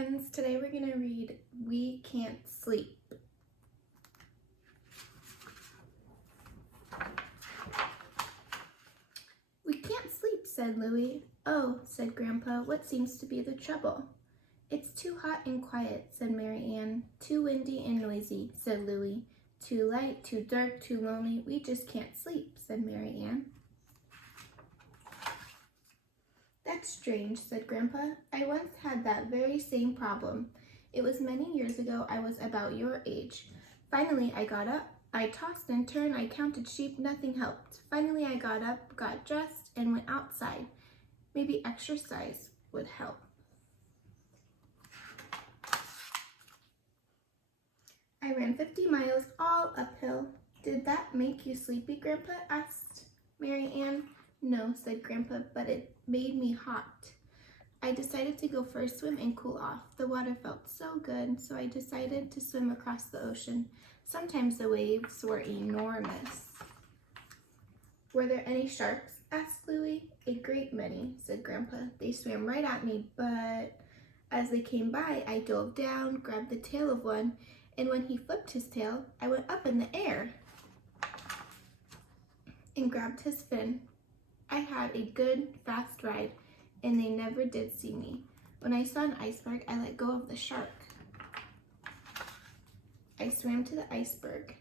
friends, today we're going to read We Can't Sleep. We can't sleep, said Louie. Oh, said Grandpa, what seems to be the trouble? It's too hot and quiet, said Mary Ann. Too windy and noisy, said Louie. Too light, too dark, too lonely, we just can't sleep, said Mary Ann. That's strange, said Grandpa. I once had that very same problem. It was many years ago. I was about your age. Finally, I got up. I tossed and turned. I counted sheep. Nothing helped. Finally, I got up, got dressed, and went outside. Maybe exercise would help. I ran 50 miles all uphill. Did that make you sleepy, Grandpa? Asked Mary Ann. No, said Grandpa, but it made me hot. I decided to go for a swim and cool off. The water felt so good, so I decided to swim across the ocean. Sometimes the waves were enormous. Were there any sharks? Asked Louie. A great many, said Grandpa. They swam right at me, but as they came by, I dove down, grabbed the tail of one, and when he flipped his tail, I went up in the air and grabbed his fin. I had a good, fast ride, and they never did see me. When I saw an iceberg, I let go of the shark. I swam to the iceberg.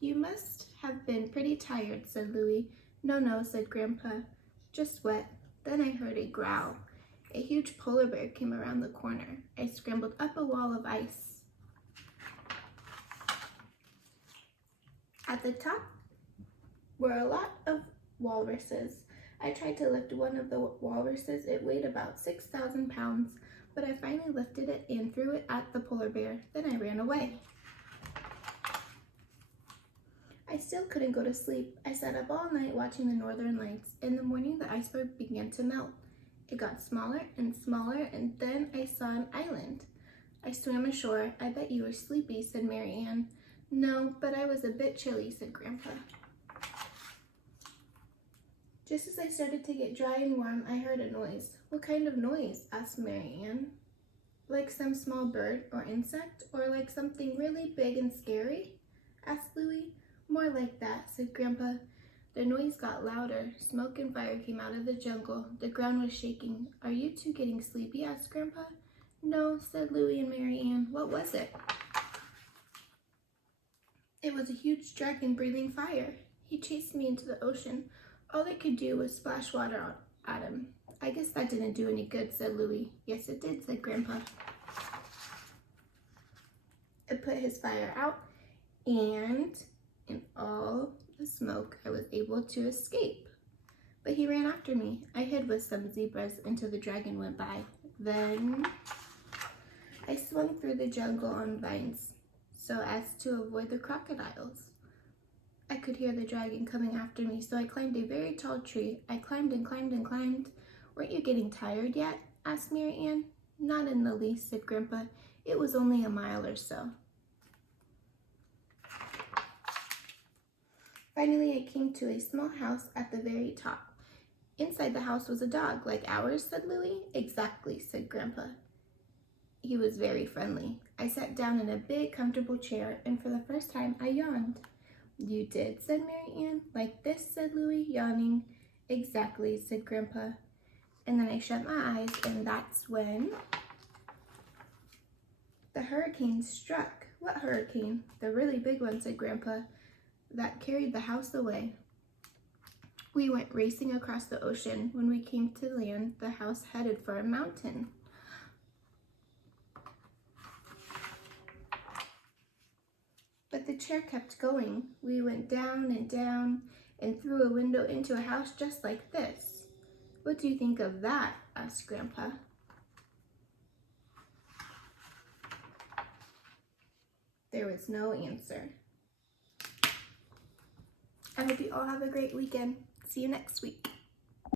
You must have been pretty tired, said Louie. No, said Grandpa. Just wet. Then I heard a growl. A huge polar bear came around the corner. I scrambled up a wall of ice. At the top were a lot of walruses. I tried to lift one of the walruses. It weighed about 6,000 pounds, but I finally lifted it and threw it at the polar bear. Then I ran away. I still couldn't go to sleep. I sat up all night watching the northern lights. In the morning, the iceberg began to melt. It got smaller and smaller, and then I saw an island. I swam ashore. I bet you were sleepy, said Mary Ann. No, but I was a bit chilly, said Grandpa. Just as I started to get dry and warm, I heard a noise. What kind of noise? Asked Mary Ann. Like some small bird or insect, or like something really big and scary? Asked Louie. More like that, said Grandpa. The noise got louder. Smoke and fire came out of the jungle. The ground was shaking. Are you two getting sleepy? Asked Grandpa. No, said Louie and Mary Ann. What was it? It was a huge dragon breathing fire. He chased me into the ocean. All I could do was splash water at him. I guess that didn't do any good, said Louie. Yes, it did, said Grandpa. It put his fire out, and in all the smoke, I was able to escape. But he ran after me. I hid with some zebras until the dragon went by. Then I swung through the jungle on vines so as to avoid the crocodiles. I could hear the dragon coming after me, so I climbed a very tall tree. I climbed and climbed and climbed. Weren't you getting tired yet? Asked Mary Ann. Not in the least, said Grandpa. It was only a mile or so. Finally, I came to a small house at the very top. Inside the house was a dog, like ours, said Louie. Exactly, said Grandpa. He was very friendly. I sat down in a big, comfortable chair, and for the first time, I yawned. You did, said Mary Ann. Like this, said Louie, yawning. Exactly, said Grandpa. And then I shut my eyes, and that's when the hurricane struck. What hurricane? The really big one, said Grandpa. That carried the house away. We went racing across the ocean. When we came to land, the house headed for a mountain. But the chair kept going. We went down and down and through a window into a house just like this. What do you think of that? Asked Grandpa. There was no answer. I hope you all have a great weekend. See you next week.